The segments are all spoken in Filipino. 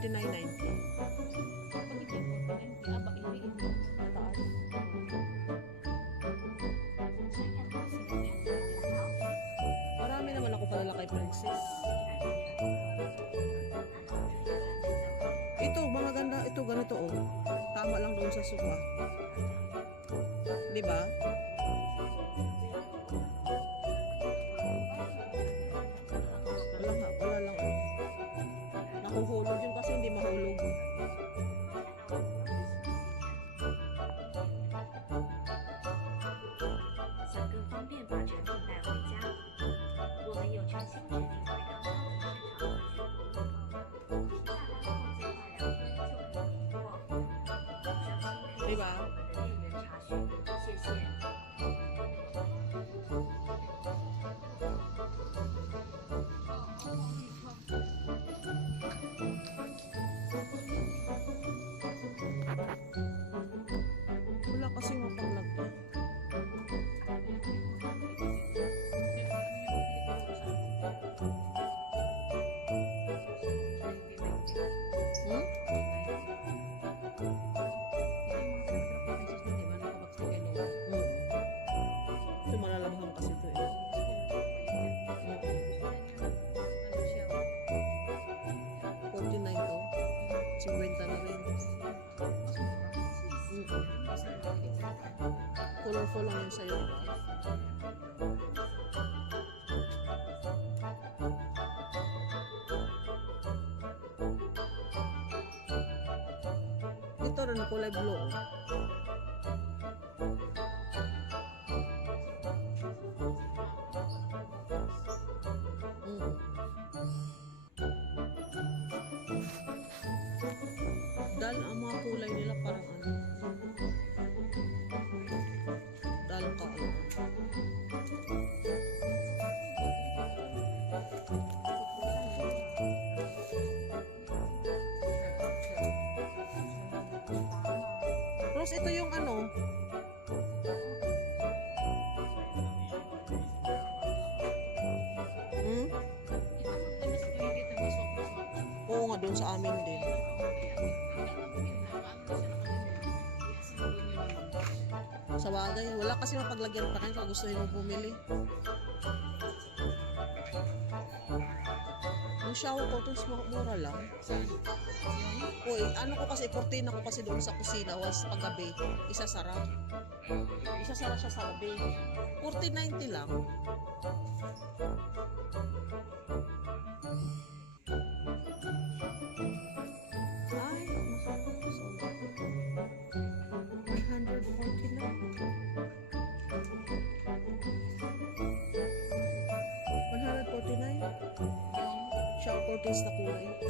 Marami naman ako palala kay Princess. Ito, mga ganda. Ito, ganito oh. Tama lang doon sa sofa. Di ba? 想更方便把产品带回家，我们有全新定，品尝和选购。下单后，最快两天就可以货。Colorful lang yung sa'yo, di ba? Ito rin, kulay blue. Rose, ito yung ano. Hmm? Oo nga, doon sa amin din. Sa bagay, wala kasi mapaglagyan pa kayo kung gusto mo bumili. Yung shower curtains, mu- mura lang. Uy, ano ko kasi, cortina ko kasi doon sa kusina was paggabi, isasara. Isasara siya sa gabi. 40.90 lang. Shower curtains na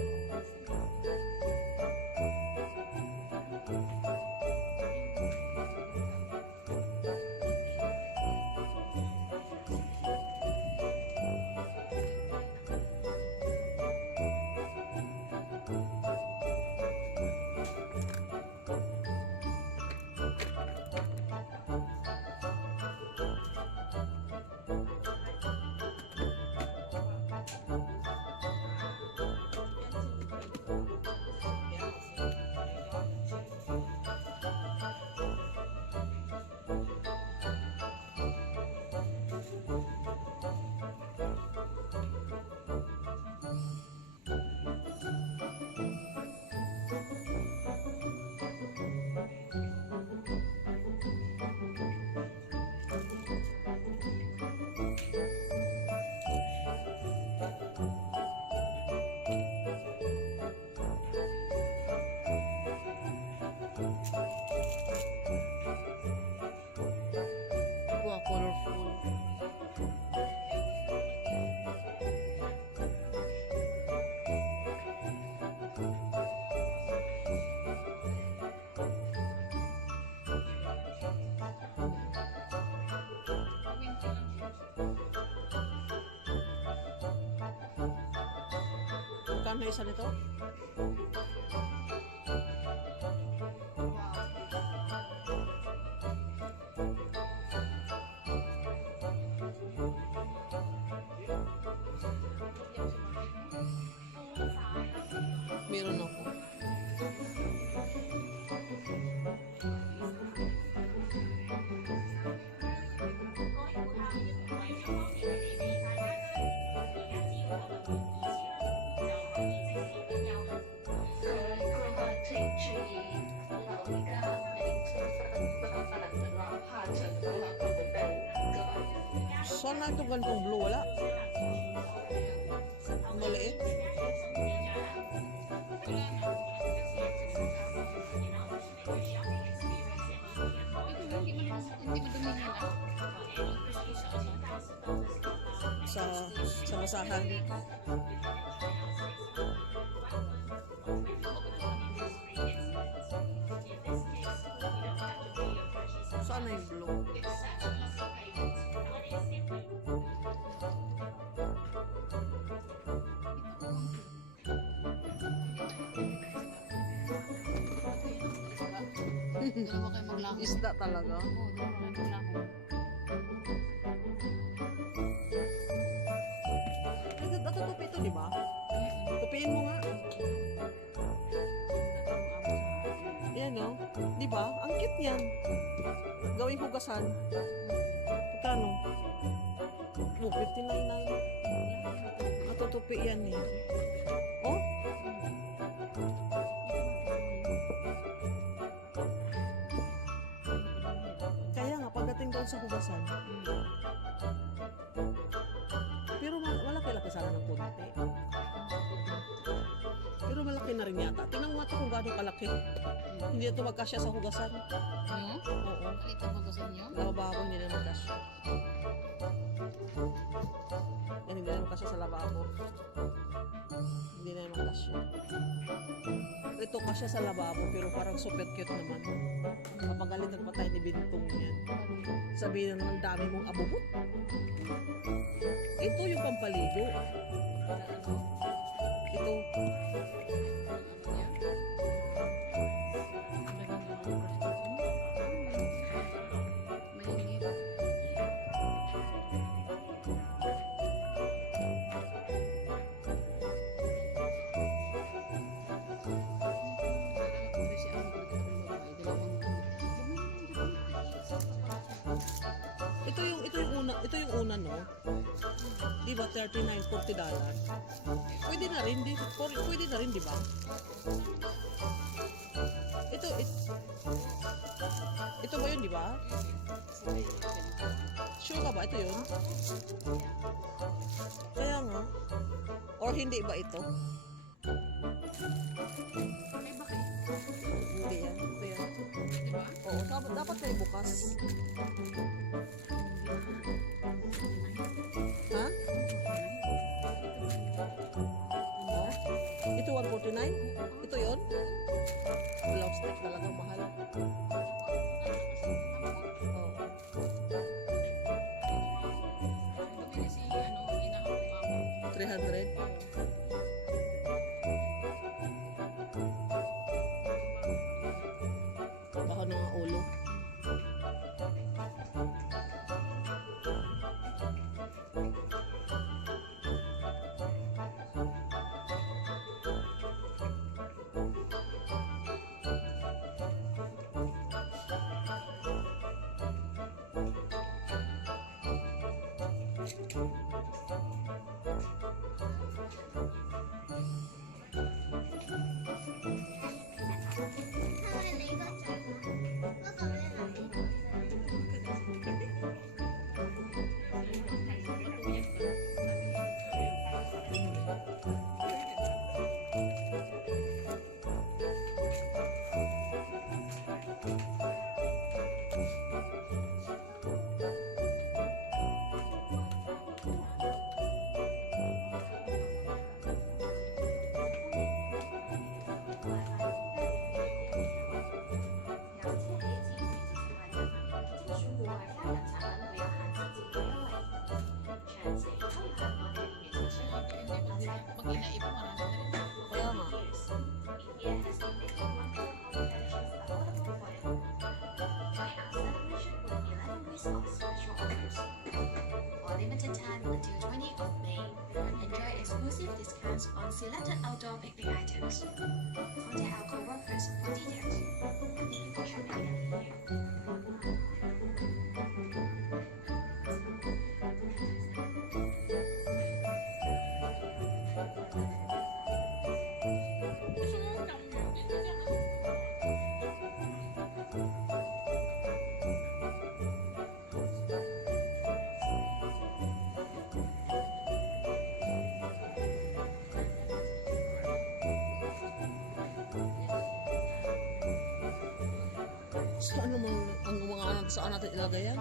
Magkano isa nito? Sana ito ganitong blue, wala. Maliit. Sa, sa masahan. Dalawa kayo maglako. Isda talaga. Oo, dalawa kayo maglako. Ito, ito di ba? Tupiin mo nga. Yan, no? Di ba? Ang cute yan. Gawing hugasan. Magkano? Oh, 59.9. Matutupi yan eh. Doon sa hugasan, pero ma- malaki-laki sana ng konti. Pero malaki na rin yata. Tingnan mo ito kung gaano kalaki. Hindi ito magkasya sa hugasan. Ano? Oo. Ito gusto niyo? Lababo hindi na magkasya. Yan, hindi na magkasya sa lababo. Hindi na magkasya. Ito kasya sa lababo pero parang super cute naman. Kapagaling nagpatay ni Bintong yan. Sabihin na naman dami mong abubot. Ito yung pampaligo. Ito. Ito yung ito yung una, ito yung una no. Di ba 39 40 dollar. Pwede na rin di for, pwede na rin di ba? Ito it, ito ba yun di ba? Sure ka ba ito yun? Kaya nga. Or hindi ba ito? Hindi yan. Ito yan. Oo, dapat, dapat may bukas. 300? discounts on selected outdoor picnic items. Contact the alcohol workers, for details. Saan naman ang mga saan natin ilagay yan?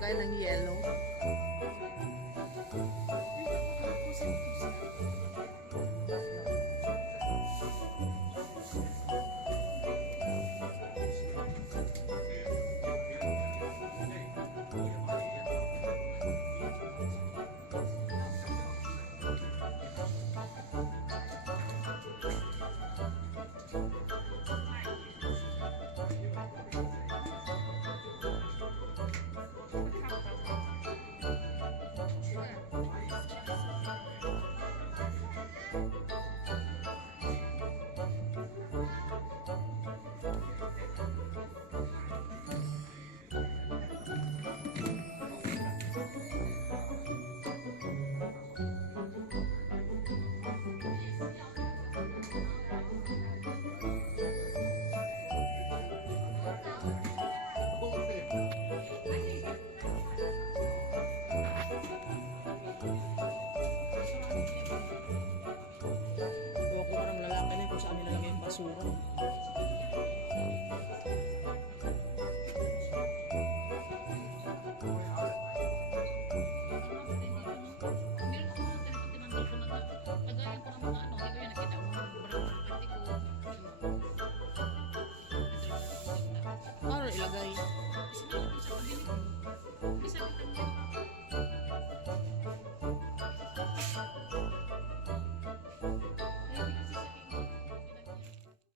naglagay ng yellow. itsura. Or ilagay.